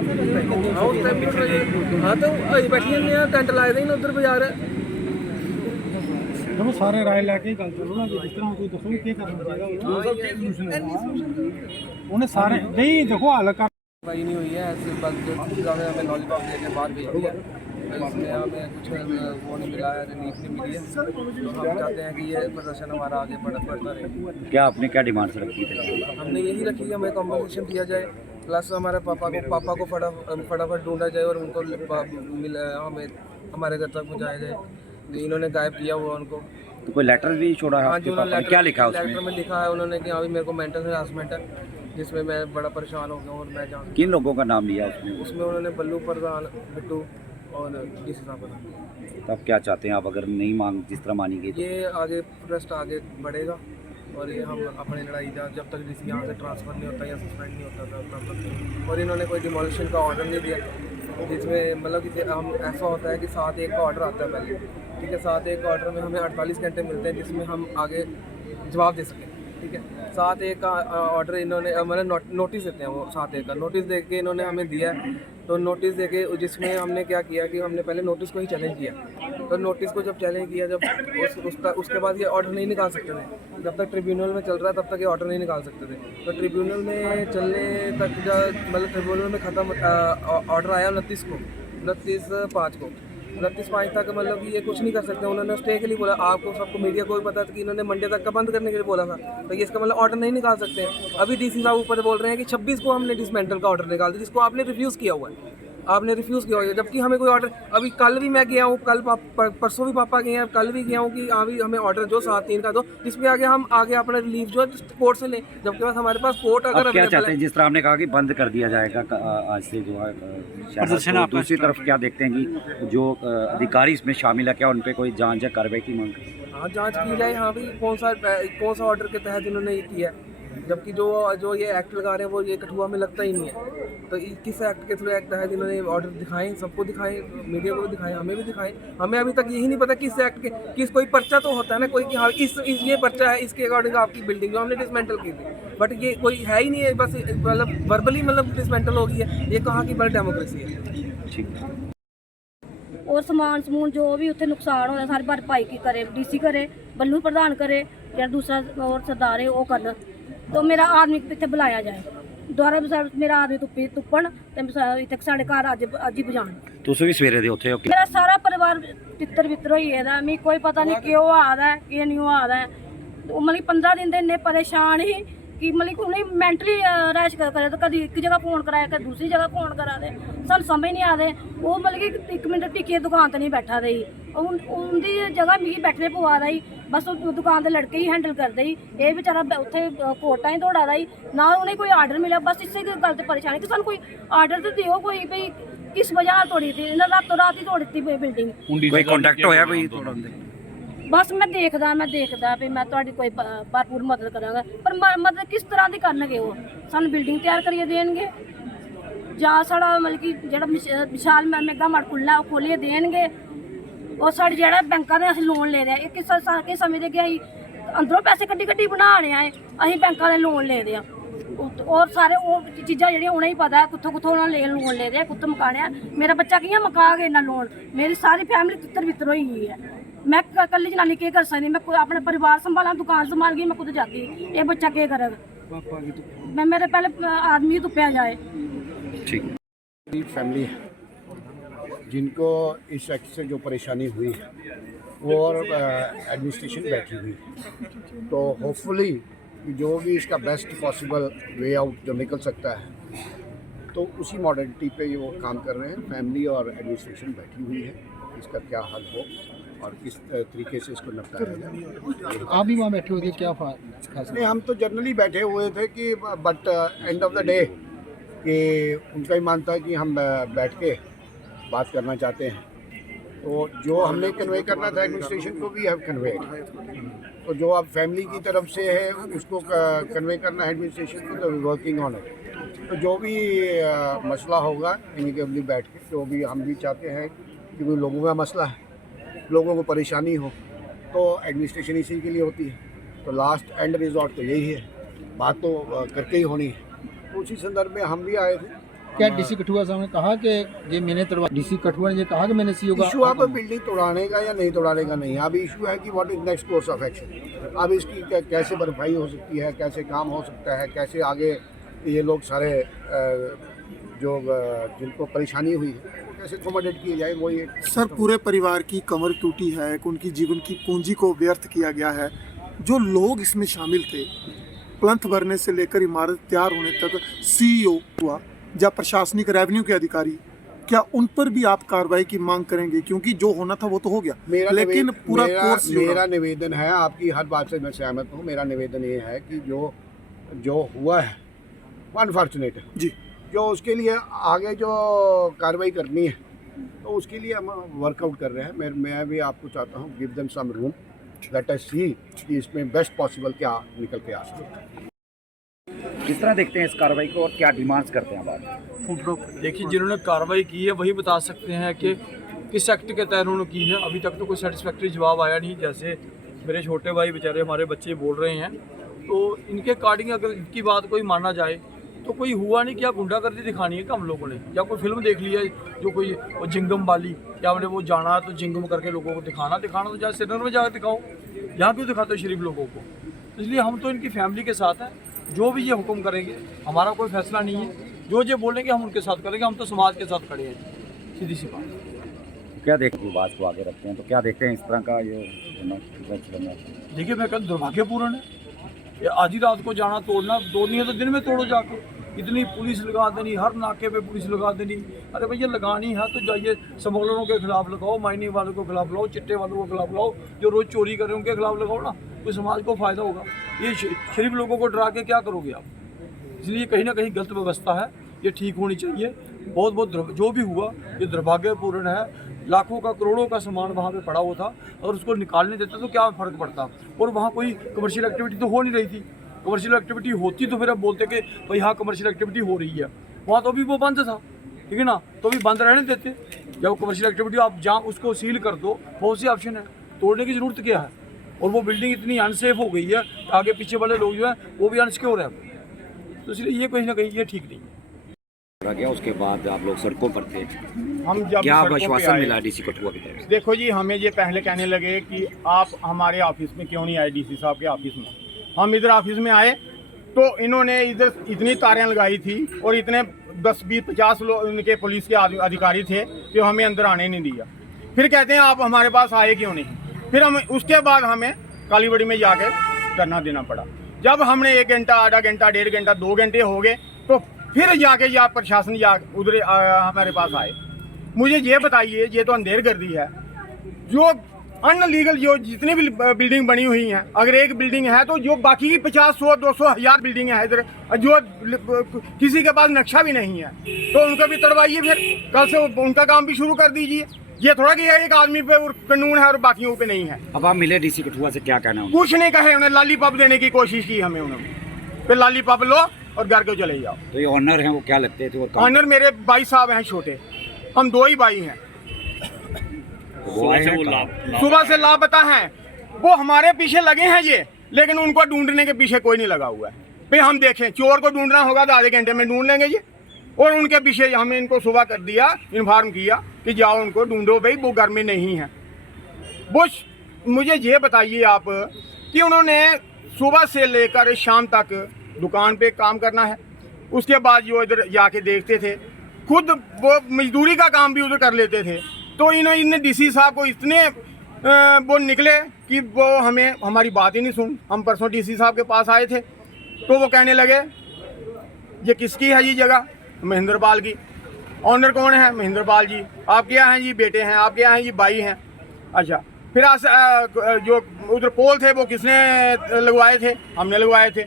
हाँ उस टाइम हाँ तो बैठी ने टेंट लाए थे उधर बाजार चलो सारे राय लैके गल चलो ना जिस तरह कोई दसो की करना चाहिए उन्हें सारे नहीं देखो हल कर भाई नहीं हुई है ऐसे बस जो चीज़ें हमें लॉलीपॉप लेके बाहर भेज दिया इसमें हमें कुछ वो नहीं मिला है, रिलीफ नहीं मिली है। तो हम चाहते हैं कि ये प्रदर्शन हमारा आगे बढ़ता रहे। क्या आपने क्या डिमांड्स रखी थी? हमने यही रखी कि हमें कॉम्पनसेशन दिया जाए, प्लस हमारे पापा को फटाफट ढूंढा जाए और उनको हमें हमारे घर तक पहुँचाया जाए। इन्होंने गायब किया हुआ उनको। तो कोई लेटर भी छोड़ा है हाँ आपके जी, पापा ने? क्या लिखा उसमें? लेटर में लिखा है उन्होंने कि हाँ भी मेरे को मेंटल हरासमेंट है, जिसमें मैं बड़ा परेशान हो गया और मैं जान। किन लोगों का नाम लिया उसमें? उसमें उन्होंने बल्लू प्रधान, बिट्टू और डीसी साहब का। तो आप क्या चाहते हैं? आप अगर नहीं मांग जिस तरह मानी गई तो? ये आगे प्रोटेस्ट आगे बढ़ेगा और ये हम अपनी लड़ाई जब तक डीसी यहाँ से ट्रांसफ़र नहीं होता या सस्पेंड नहीं होता तब तक। और इन्होंने कोई डिमोलिशन का ऑर्डर नहीं दिया, जिसमें मतलब कि हम ऐसा होता है कि 7-1 का ऑर्डर आता है पहले, ठीक है। 7-1 का ऑर्डर में हमें 48 घंटे मिलते हैं जिसमें हम आगे जवाब दे सकें, ठीक है। 7-1 का ऑर्डर इन्होंने मतलब नोटिस देते हैं, वो 7-1 का नोटिस दे के इन्होंने हमें दिया। तो नोटिस दे के जिसमें हमने क्या किया कि हमने पहले नोटिस को ही चैलेंज किया। तो नोटिस को जब चैलेंज किया, जब उसके बाद ये ऑर्डर नहीं निकाल सकते थे। जब तक ट्रिब्यूनल में चल रहा है तब तक ये ऑर्डर नहीं निकाल सकते थे। तो ट्रिब्यूनल में चलने तक मतलब ट्रिब्यूनल में ख़त्म ऑर्डर आया 29 को, 29/5 को, 29/5 तक मतलब कि ये कुछ नहीं कर सकते। उन्होंने स्टे के लिए बोला, आपको सबको मीडिया को भी पता था कि इन्होंने मंडे तक का बंद करने के लिए बोला था। तो ये इसका मतलब ऑर्डर नहीं निकाल सकते हैं। अभी डीसी साहब ऊपर बोल रहे हैं कि 26 को हमने डिसमेंटल का ऑर्डर निकाल दिया, जिसको आपने रिफ्यूज़ किया हुआ है। आपने रिफ्यूज़ किया हुआ है, जबकि हमें कोई ऑर्डर अभी कल भी मैं गया हूँ, कल परसों भी पापा गए हैं, कल भी गया हूँ कि अभी हमें ऑर्डर जो 7-3 का दो, जिसमें आगे हम आगे अपना रिलीफ जो है कोर्ट से लें, जबकि बस हमारे पास कोर्ट अगर आप क्या चाहते हैं? जिस तरह आपने कहा कि बंद कर दिया जाएगा आज से जो है प्रदर्शन, आप दूसरी तरफ क्या देखते हैं कि जो अधिकारी इसमें शामिल है, क्या उन पर कोई जांच या कार्रवाई की मांग? हाँ जांच की जाए, हाँ भी कौन सा ऑर्डर के तहत इन्होंने ये किया है, जबकि जो ये एक्ट लगा रहे हैं वो ये कठुआ में लगता ही नहीं है। तो किस एक्ट के थ्रू एक्ट तहत इन्होंने ऑर्डर दिखाएं, सबको दिखाएं, मीडिया को भी दिखाएं, हमें भी दिखाएं। हमें अभी तक यही नहीं पता किस एक्ट के कोई पर्चा तो होता है ना कोई कि हाँ ये पर्चा है, इसके अकॉर्डिंग आपकी बिल्डिंग जो हमने डिसमेंटल की थी, बट ये कोई है ही नहीं है। बस मतलब वर्बली मतलब डिसमेंटल हो गई है। ये कहाँ की बड़ी डेमोक्रेसी है? ठीक है। और समान समून जो भी उत्थे नुकसान होया सारी भरपाई की करे, डीसी करे, बल्लू प्रधान करे या दूसरा और सरदार है वो करन। तो मेरा आदमी इतने बुलाया जाए दोबारा, मेरा आदमी तुप्पन इतने साढ़े घर अज ही बजान। तुम भी सवेरे दे उत्थे? मेरा सारा परिवार तितर बितर होई गेदा, मिगी कोई पता नहीं क्यों आ रहा है कि नहीं आ रहा है। मतलब 15 दिन दे इन्ने परेशान ही कि मतलब उन्हें मेंटली रैश करे, तो कभी एक जगह फोन कराया, कभी दूसरी जगह फोन करा दे, सानू समझ नहीं आ रहे। वो मतलब कि 1 मिनट टिके दुकान तो नहीं बैठा रही, उनकी जगह मिगी बैठने पवा दा ही, बस दुकान के लड़के ही हैंडल करते ही। ये बेचारा उत्थे कोर्टा ही दौड़ा दा ही, ना उन्हें कोई आर्डर मिला। बस इसे गल तो परेशानी कि सानू कोई आर्डर तो दिओ कोई भाई किस वजह तोड़ी थी, इन्हें रातों रात ही तोड़ी थी बिल्डिंग। कोई कॉन्टैक्ट होया कोई तोड़न दे? बस मैं देखदा भी मैं तुहाडी कोई भरपूर मदद करांगा, पर मदद किस तरह की करनगे? वो सानू बिल्डिंग तैयार करिए देणगे जां साड़ा मतलब कि जेह्ड़ा विशाल मेगा मार्ट खुल्ला ओह् खोलिए देणगे, और साढ़े जेह्ड़ा बैंकां दे असीं लोन ले रहे हैं किस समझदे कि असीं अंदरों पैसे कड्ढी बनाने आए, असीं बैंकां दे लोन ले रहे हैं। और सारे वो चीज़ां जेह्ड़ियां उ'नें गी पता है कुत्थों उ'नें लोन ले रहे हैं, कुत्थों मकाने हैं। मेरा बच्चा कि'यां मकाग इन्ना लोन? मेरी सारी फैमिली तित्तर बित्तर होई गेई है। मैं कल्ली जनानी केह् कर सकदी? मैं अपना परिवार संभालां, दुकान संभालगी, मैं कुत्थै जागी? ये बच्चा केह् करग? मैं मेरे पहले आदमी ही तुप्पेआ जाए। ठीक। फैमिली जिनको इस एक्ट से जो परेशानी हुई है वो और एडमिनिस्ट्रेशन बैठी हुई है, तो होपफुली जो भी इसका बेस्ट पॉसिबल वे आउट जो निकल सकता है, तो उसी मॉडलिटी पे ये वो काम कर रहे हैं। फैमिली और एडमिनिस्ट्रेशन बैठी हुई है, इसका क्या हल हो और किस तरीके से इसको निपटाया जाए। आप भी वहाँ बैठे हुए थे, क्या नहीं, हम तो जनरली बैठे हुए थे कि but end of the day कि उनका ही मानता है कि हम बैठ के बात करना चाहते हैं, तो जो हमने कन्वे करना था एडमिनिस्ट्रेशन को भी हैव कन्वे। तो जो अब फैमिली की तरफ से है उसको कन्वे करना है एडमिनिस्ट्रेशन को, तो वर्किंग ऑन इट। तो जो भी मसला होगा इनकेबली बैठ के, जो भी हम भी चाहते हैं कि कोई लोगों का मसला है, लोगों को परेशानी हो, तो एडमिनिस्ट्रेशन इसी के लिए होती है। तो लास्ट एंड रिजॉर्ट तो यही है, बात तो करके ही होनी है। तो उसी संदर्भ में हम भी आए थे क्या डीसी कठुआ साहब ने कहा कि ये मैंने तोड़वा, डीसी कठुआ ने ये कहा कि मैंने सीओ का इशू अब बिल्डिंग तोड़ाने का या नहीं तोड़ाने का नहीं, अब इशू है कि what is next course of action. अब इसकी कैसे भरपाई हो सकती है, कैसे काम हो सकता है, कैसे आगे ये लोग सारे जो जिनको परेशानी हुई है वो कैसे अकोमोडेट किए जाए, वो ये। सर पूरे परिवार की कमर टूटी है, उनकी जीवन की पूंजी को व्यर्थ किया गया है। जो लोग इसमें शामिल थे, प्लंथ भरने से लेकर इमारत तैयार होने तक, सीईओ हुआ या प्रशासनिक रेवेन्यू के अधिकारी, क्या उन पर भी आप कार्रवाई की मांग करेंगे? क्योंकि जो होना था वो तो हो गया, लेकिन पूरा कोर्स मेरा निवेदन है, आपकी हर बात से मैं सहमत हूँ। मेरा निवेदन ये है कि जो हुआ है अनफॉर्चुनेट है जी, जो उसके लिए आगे जो कार्रवाई करनी है तो उसके लिए हम वर्कआउट कर रहे हैं। मैं भी आपको चाहता हूँ give them some room, let us see कि इसमें बेस्ट पॉसिबल क्या निकल के आ सकता है। किस तरह देखते हैं इस कार्रवाई को और क्या डिमांड्स करते हैं आप? देखिए, जिन्होंने कार्रवाई की है वही बता सकते हैं कि किस एक्ट के तहत उन्होंने की है। अभी तक तो कोई सेटिस्फैक्ट्री जवाब आया नहीं। जैसे मेरे छोटे भाई बेचारे हमारे बच्चे बोल रहे हैं, तो इनके अकॉर्डिंग अगर इनकी बात कोई माना जाए तो कोई हुआ नहीं। क्या गुंडागर्दी दिखानी है क्या हम लोगों ने, या कोई फिल्म देख ली है जो कोई वो जिंगम वाली, क्या हमने वो जाना है तो जिंगम करके लोगों को दिखाना तो जहाँ श्रीनगर में जाकर दिखाओ, यहाँ क्यों दिखाते हो शरीफ लोगों को। इसलिए हम तो इनकी फैमिली के साथ हैं, जो भी ये हुक्म करेंगे, हमारा कोई फैसला नहीं है। जो ये बोलेंगे हम उनके साथ करेंगे, हम तो समाज के साथ खड़े हैं, सीधी सी बात। क्या देखते हैं, बात को आगे रखते हैं तो क्या देखते हैं इस तरह का ये देखिए, मैं कहता दुर्भाग्यपूर्ण है। ये आधी रात को जाना तोड़नी है तो दिन में तोड़ो जाके। इतनी पुलिस लगा देनी, हर नाके पे पुलिस लगा देनी। अरे भैया लगानी है तो जाइए स्मगलरों के खिलाफ लगाओ, माइनिंग वालों के खिलाफ लगाओ, चिट्टे वालों के खिलाफ लगाओ, जो रोज़ चोरी कर रहे हैं उनके खिलाफ लगाओ ना, तो समाज को फ़ायदा होगा। ये शरीफ लोगों को डरा के क्या करोगे आप? इसलिए कहीं ना कहीं गलत व्यवस्था है, ये ठीक होनी चाहिए। बहुत जो भी हुआ ये दुर्भाग्यपूर्ण है। लाखों का करोड़ों का सामान वहाँ पे पड़ा हुआ था, अगर उसको निकालने देते तो क्या फ़र्क पड़ता। और वहाँ कोई कमर्शियल एक्टिविटी तो हो नहीं रही थी। कमर्शियल एक्टिविटी होती तो फिर अब बोलते कि भाई हाँ कमर्शियल एक्टिविटी हो रही है। वहाँ तो भी वो बंद था, ठीक है ना, तो भी बंद रहने देते। जब कमर्शियल एक्टिविटी आप जहाँ उसको सील कर दो, बहुत से ऑप्शन है, तोड़ने की ज़रूरत क्या है। और वो बिल्डिंग इतनी अनसेफ हो गई है, आगे पीछे वाले लोग जो हैं वो भी अनसिक्योर है, तो इसलिए ये कहीं ना कहीं ये ठीक नहीं है। गया उसके बाद आप लोग सड़कों पर थे, हम जब क्या सड़कों पे आश्वासन आए, मिला डीसी कठुआ की तरफ से? देखो जी, हमें ये पहले कहने लगे कि आप हमारे ऑफिस में क्यों नहीं आए, डीसी साहब के ऑफिस में। हम इधर ऑफिस में आए तो इन्होंने इधर इतनी तारें लगाई थी और इतने 10-20-50 लोग उनके पुलिस के अधिकारी थे कि हमें अंदर आने नहीं दिया। फिर कहते हैं आप हमारे पास आए क्यों नहीं। फिर हम उसके बाद हमें कालीबड़ी में जाके धरना देना पड़ा। जब हमने 1 घंटा, आधा घंटा, 1.5 घंटा, 2 घंटे हो गए तो फिर जाके या प्रशासन उधर हमारे पास आए। मुझे ये बताइए, ये तो अंधेर कर दी है, जो अनलीगल जो जितनी भी बिल्डिंग बनी हुई हैं, अगर एक बिल्डिंग है तो जो बाकी की 50, 100, 200, 1000 बिल्डिंग है इधर, जो किसी के पास नक्शा भी नहीं है, तो उनका भी तोड़वाइए। फिर कल से उनका काम भी शुरू कर दीजिए। ये थोड़ा कि एक आदमी पे कानून है और बाकियों पे नहीं है। अब आप मिले डीसी कठुआ से, क्या कहना है? कुछ नहीं कहे, उन्हें लॉलीपॉप देने की कोशिश की हमें उन्होंने, फिर लॉलीपॉप लो और घर को चले जाओ। तो ये ऑनर हैं, वो क्या लगते थे? ऑनर मेरे भाई साहब हैं छोटे, हम 2 ही भाई हैं। सुबह से लापता हैं, वो हमारे पीछे लगे हैं ये, लेकिन उनको ढूंढने के पीछे कोई नहीं लगा हुआ है। भाई हम देखें, चोर को ढूंढना होगा तो आधे घंटे में ढूंढ लेंगे ये। और उनके पीछे हमने इनको सुबह कर दिया, इन्फॉर्म किया कि जाओ उनको ढूंढो, भाई वो घर में नहीं है। वो मुझे ये बताइए आप कि उन्होंने सुबह से लेकर शाम तक दुकान पे काम करना है, उसके बाद जो इधर जाके देखते थे, खुद वो मजदूरी का काम भी उधर कर लेते थे। तो इन्होंने डीसी साहब को इतने वो निकले कि वो हमें हमारी बात ही नहीं सुन। हम परसों डीसी साहब के पास आए थे तो वो कहने लगे ये किसकी है ये जगह? महेंद्र पाल की। ऑनर कौन है? महेंद्र पाल जी। आपके यहाँ हैं जी बेटे हैं, आपके यहाँ जी भाई हैं। अच्छा, फिर जो उधर पोल थे वो किसने लगवाए थे? हमने लगवाए थे।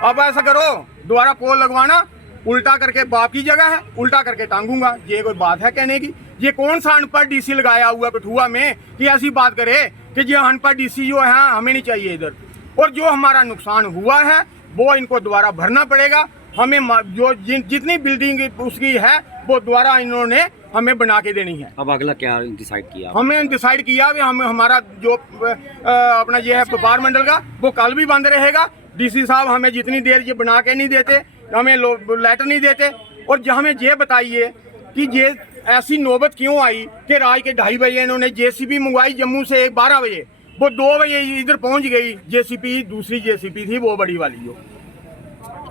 अब ऐसा करो, दोबारा पोल लगवाना, उल्टा करके बाप की जगह है, उल्टा करके टांगूंगा। ये कोई बात है कहने की? ये कौन सा अनपढ़ डीसी लगाया हुआ कठुआ में कि ऐसी बात करे कि ये अनपढ़ डीसी जो है हमें नहीं चाहिए इधर। और जो हमारा नुकसान हुआ है वो इनको दोबारा भरना पड़ेगा। हमें जो जितनी बिल्डिंग उसकी है वो दोबारा इन्होंने हमें बना के देनी है। अब अगला क्या डिसाइड किया? हमें डिसाइड किया कि हमें हमारा जो अपना ये है व्यापार मंडल का, वो कल भी बंद रहेगा। डीसी साहब हमें जितनी देर ये बना के नहीं देते, हमें लेटर नहीं देते, और हमें ये बताइए कि ये ऐसी नौबत क्यों आई कि रात के 2:30 बजे इन्होंने जेसीबी मंगवाई जम्मू से 12 बजे, वो 2 बजे इधर पहुंच गई जेसीबी, दूसरी जेसीबी थी वो बड़ी वाली जो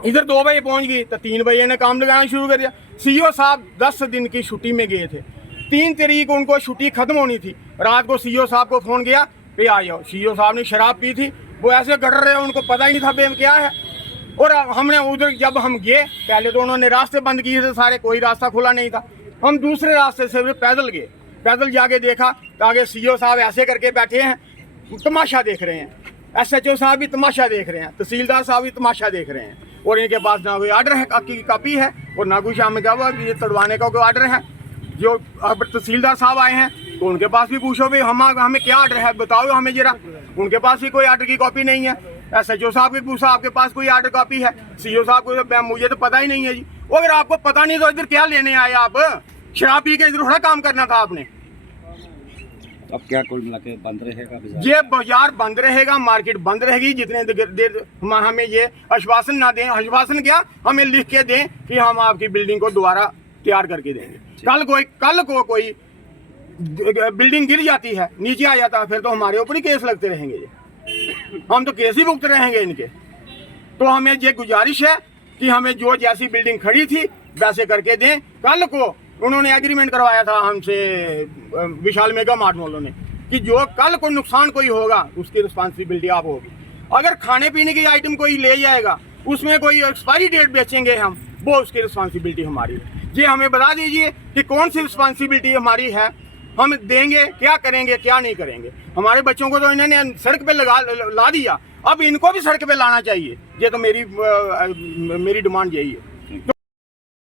इधर 2 बजे पहुंच गई, तो 3 बजे ने काम लगाना शुरू कर दिया। सीईओ साहब 10 दिन की छुट्टी में गए थे, 3 तारीख उनको छुट्टी खत्म होनी थी। रात को सीईओ साहब को फ़ोन किया पे आ जाओ। सीईओ साहब ने शराब पी थी, वो ऐसे गटर रहे, उनको पता ही नहीं था बेम क्या है। और हमने उधर जब हम गए, पहले तो उन्होंने रास्ते बंद किए थे सारे, कोई रास्ता खुला नहीं था। हम दूसरे रास्ते से पैदल गए, पैदल जाके देखा तो आगे सीईओ साहब ऐसे करके बैठे हैं, तमाशा देख रहे हैं। SHO साहब भी तमाशा देख रहे हैं, तहसीलदार साहब भी तमाशा देख रहे हैं। और इनके पास ना कोई ऑर्डर है की कापी है और ना कोई शाम में क्या हुआ ये तोड़वाने का कोई ऑर्डर है। जो अब तहसीलदार साहब आए हैं तो उनके पास भी पूछो भी हमें क्या ऑर्डर है बताओ हमें जरा, उनके पास भी कोई ऑर्डर की कॉपी नहीं है। SHO साहब के पूछा आपके पास कोई ऑर्डर कॉपी है, सीईओ साहब को मुझे तो पता ही नहीं है जी। और अगर आपको पता नहीं तो इधर क्या लेने आए आप? शराब पी के इधर थोड़ा काम करना था आपने। अब क्या कुल मिला के बंद रहेगा बाजार? ये बाजार बंद रहेगा, मार्केट बंद रहेगी जितने देर हमें ये आश्वासन ना दें। आश्वासन क्या, हमें लिख के दें कि हम आपकी बिल्डिंग को दोबारा तैयार करके देंगे। कल को कोई बिल्डिंग गिर जाती है, नीचे आ जाता है, फिर तो हमारे ऊपर ही केस लगते रहेंगे ये, हम तो केस ही भुगत रहेंगे इनके। तो हमें ये गुजारिश है कि हमें जो जैसी बिल्डिंग खड़ी थी वैसे करके दें। कल को उन्होंने एग्रीमेंट करवाया था हमसे विशाल मेगा मार्ट वालों ने कि जो कल को नुकसान कोई होगा उसकी रिस्पांसिबिलिटी आप होगी। अगर खाने पीने की आइटम कोई ले जाएगा, उसमें कोई एक्सपायरी डेट बेचेंगे हम, वो उसकी रिस्पांसिबिलिटी हमारी है। ये हमें बता दीजिए कि कौन सी रिस्पांसिबिलिटी हमारी है, हम देंगे क्या करेंगे क्या नहीं करेंगे। हमारे बच्चों को तो इन्होंने सड़क पे ला दिया, अब इनको भी सड़क पे लाना चाहिए। ये तो मेरी डिमांड यही है।